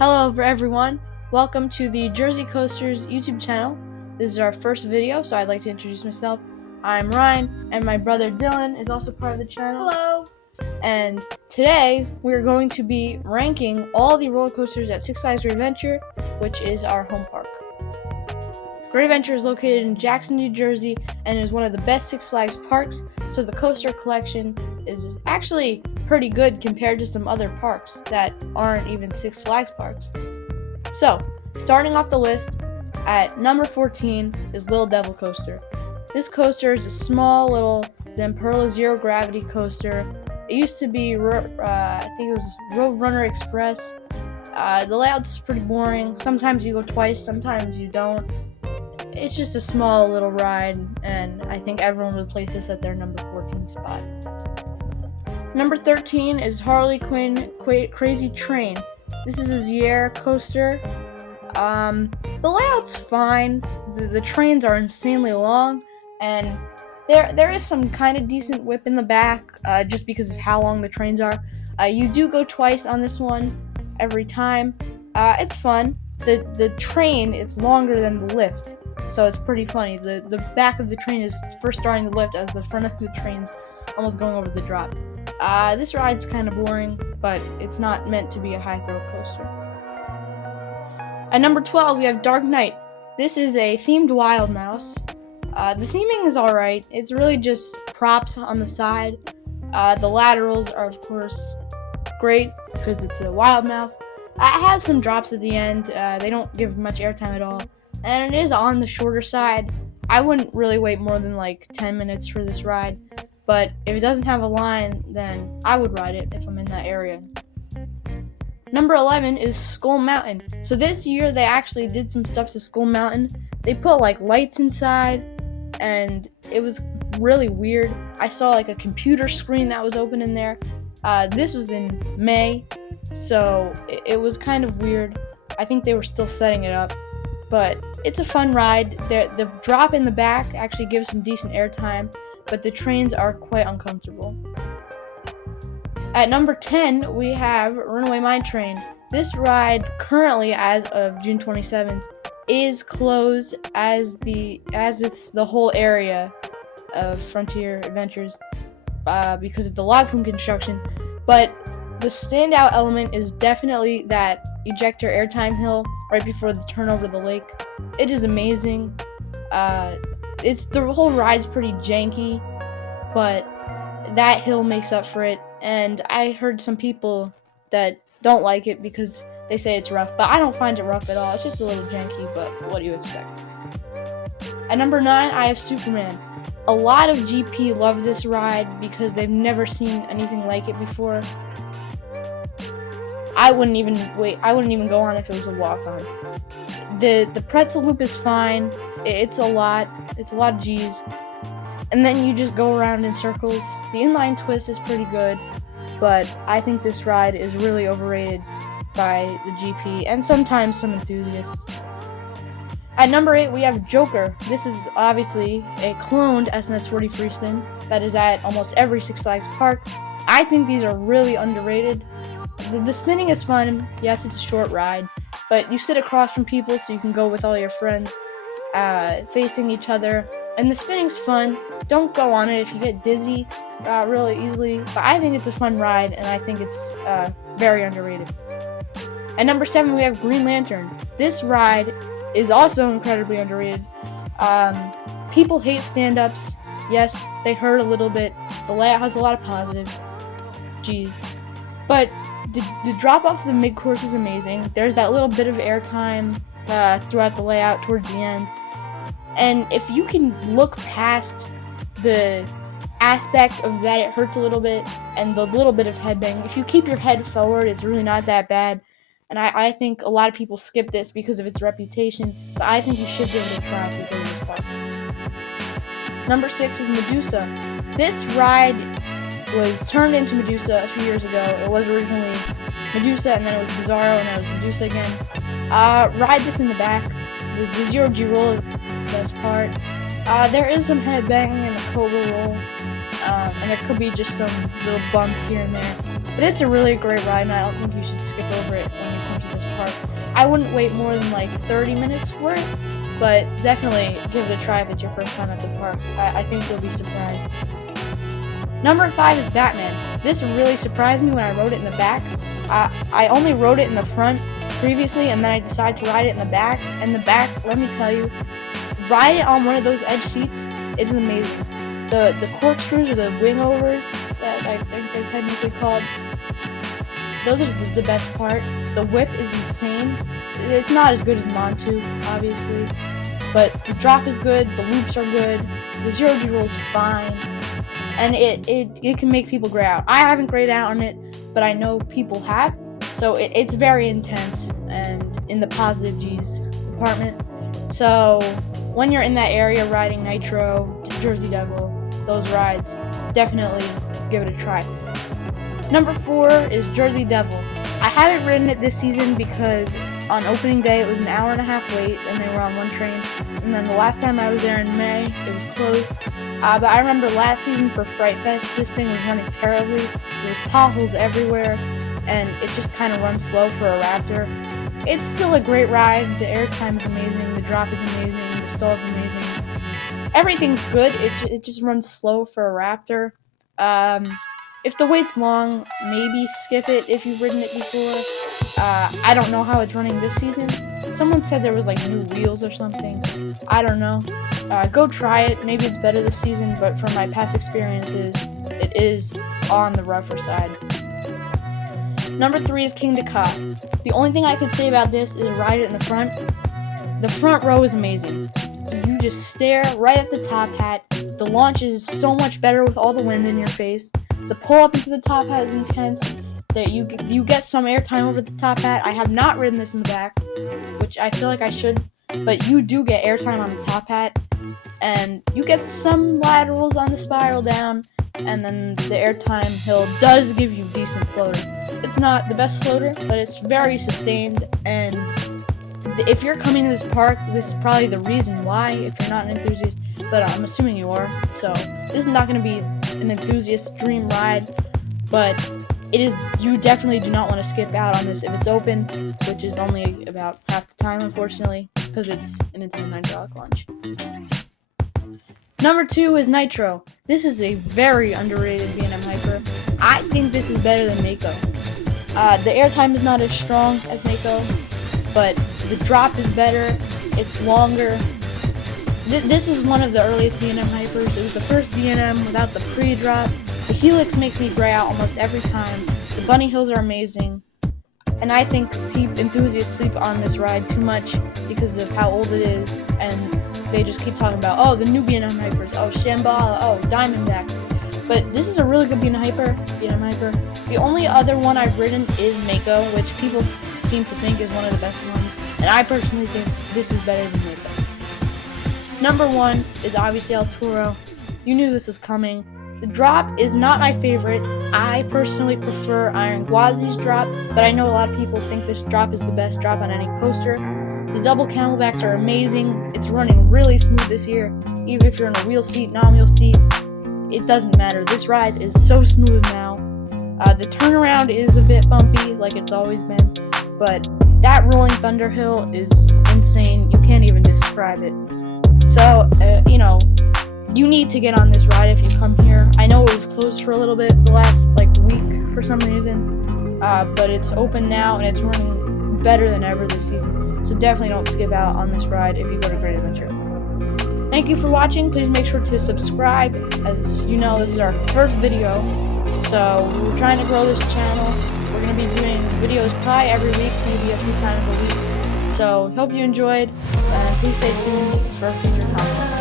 Hello everyone, welcome to the Jersey Coasters YouTube channel. This is our first video, so I'd like to introduce myself. I'm Ryan, and my brother Dylan is also part of the channel. Hello! And today, we're going to be ranking all the roller coasters at Six Flags Great Adventure, which is our home park. Great Adventure is located in Jackson, New Jersey, and is one of the best Six Flags parks, so the coaster collection is actually pretty good compared to some other parks that aren't even Six Flags parks. So, starting off the list, at number 14 is Little Devil Coaster. This coaster is a small little Zamperla Zero Gravity coaster. It used to be, I think it was Roadrunner Express. The layout's pretty boring. Sometimes you go twice, sometimes you don't. It's just a small little ride, and I think everyone would place this at their number 14 spot. Number 13 is Harley Quinn Crazy Train. This is a Sierra coaster. The layout's fine. The trains are insanely long, and there is some kind of decent whip in the back, just because of how long the trains are. You do go twice on this one every time. It's fun. The train is longer than the lift, so it's pretty funny. The back of the train is first starting the lift as the front of the train's almost going over the drop. This ride's kind of boring, but it's not meant to be a high thrill coaster. At number 12, we have Dark Knight. This is a themed Wild Mouse. The theming is alright. It's really just props on the side. The laterals are, of course, great because it's a Wild Mouse. It has some drops at the end. They don't give much airtime at all. And it is on the shorter side. I wouldn't really wait more than like 10 minutes for this ride. But if it doesn't have a line, then I would ride it if I'm in that area. Number 11 is Skull Mountain. So this year they actually did some stuff to Skull Mountain. They put like lights inside, and it was really weird. I saw like a computer screen that was open in there. This was in May, so it was kind of weird. I think they were still setting it up, but it's a fun ride. The drop in the back actually gives some decent airtime, but the trains are quite uncomfortable. At number 10, we have Runaway Mine Train. This ride, currently as of June 27th, is closed as it's the whole area of Frontier Adventures because of the log flume construction. But the standout element is definitely that ejector airtime hill right before the turn over the lake. It is amazing. The whole ride's pretty janky, but that hill makes up for it. And I heard some people that don't like it because they say it's rough, but I don't find it rough at all. It's just a little janky, but what do you expect? At number 9, I have Superman. A lot of GP love this ride because they've never seen anything like it before. I wouldn't even go on if it was a walk-on. The pretzel loop is fine. It's a lot of G's. And then you just go around in circles. The inline twist is pretty good, but I think this ride is really overrated by the GP and sometimes some enthusiasts. At number 8, we have Joker. This is obviously a cloned SNS 40 free spin that is at almost every Six Flags park. I think these are really underrated. The spinning is fun. Yes, it's a short ride, but you sit across from people so you can go with all your friends, facing each other. And the spinning's fun. Don't go on it if you get dizzy really easily. But I think it's a fun ride, and I think it's very underrated. At number 7, we have Green Lantern. This ride is also incredibly underrated. People hate stand-ups. Yes, they hurt a little bit. The layout has a lot of positives. Jeez. But the drop off the mid-course is amazing. There's that little bit of airtime throughout the layout towards the end. And if you can look past the aspect of that it hurts a little bit and the little bit of headbang, if you keep your head forward, it's really not that bad. And I think a lot of people skip this because of its reputation, but I think you should give it a try if you go to this park. Number 6 is Medusa. This ride was turned into Medusa a few years ago. It was originally Medusa, and then it was Bizarro, and then it was Medusa again. Ride this in the back. The Zero G roll is best part. There is some headbanging in the Cobra roll, and there could be just some little bumps here and there. But it's a really great ride, and I don't think you should skip over it when you come to this park. I wouldn't wait more than like 30 minutes for it, but definitely give it a try if it's your first time at the park. I think you'll be surprised. Number 5 is Batman. This really surprised me when I rode it in the back. I only rode it in the front previously, and then I decided to ride it in the back. And the back, let me tell you, ride it on one of those edge seats. It is amazing. The corkscrews or the wingovers that I think they're technically called, those are the best part. The whip is insane. It's not as good as Montu, obviously, but the drop is good. The loops are good. The 0G roll is fine. And it can make people gray out. I haven't grayed out on it, but I know people have. So it's very intense and in the positive G's department. So when you're in that area riding Nitro to Jersey Devil, those rides, definitely give it a try. Number 4 is Jersey Devil. I haven't ridden it this season because on opening day it was an hour and a half wait and they were on one train. And then the last time I was there in May, it was closed. But I remember last season for Fright Fest, this thing was running terribly. There was potholes everywhere, and it just kind of runs slow for a Raptor. It's still a great ride. The airtime is amazing. The drop is amazing. The stall is amazing. Everything's good. It just runs slow for a Raptor. If the wait's long, maybe skip it if you've ridden it before. I don't know how it's running this season. Someone said there was like new wheels or something. I don't know. Go try it. Maybe it's better this season, but from my past experiences, it is on the rougher side. Number 3 is King Dukat. The only thing I could say about this is ride it in the front. The front row is amazing. You just stare right at the top hat. The launch is so much better with all the wind in your face. The pull up into the top hat is intense. That you get some airtime over the top hat. I have not ridden this in the back, which I feel like I should, but you do get airtime on the top hat, and you get some laterals on the spiral down, and then the airtime hill does give you decent floater. It's not the best floater, but it's very sustained, and if you're coming to this park, this is probably the reason why, if you're not an enthusiast, but I'm assuming you are. So this is not going to be an enthusiast dream ride, but it is. You definitely do not want to skip out on this if it's open, which is only about half the time, unfortunately, because it's an Nintendo hydraulic launch. Number 2 is Nitro. This is a very underrated B&M Hyper. I think this is better than Mako. The airtime is not as strong as Mako, but the drop is better. It's longer. This was one of the earliest B&M Hypers. It was the first B&M without the pre-drop. The Helix makes me gray out almost every time. The bunny hills are amazing. And I think enthusiasts sleep on this ride too much because of how old it is. And they just keep talking about, oh, the new B&M Hypers. Oh, Shambhala. Oh, Diamondback. But this is a really good B&M Hyper. The only other one I've ridden is Mako, which people seem to think is one of the best ones. And I personally think this is better than Mako. Number 1 is obviously El Toro. You knew this was coming. The drop is not my favorite. I personally prefer Iron Gwazi's drop, but I know a lot of people think this drop is the best drop on any coaster. The double camelbacks are amazing. It's running really smooth this year. Even if you're in a wheel seat, non-wheel seat, it doesn't matter. This ride is so smooth now. The turnaround is a bit bumpy, like it's always been, but that Rolling Thunder Hill is insane. You can't even describe it. So, you need to get on this ride if you come here. I know it was closed for a little bit the last week for some reason, but it's open now and it's running better than ever this season. So definitely don't skip out on this ride if you go to Great Adventure. Thank you for watching. Please make sure to subscribe. As you know, this is our first video, so we're trying to grow this channel. We're going to be doing videos probably every week, maybe a few times a week. So hope you enjoyed, and please stay tuned for future content.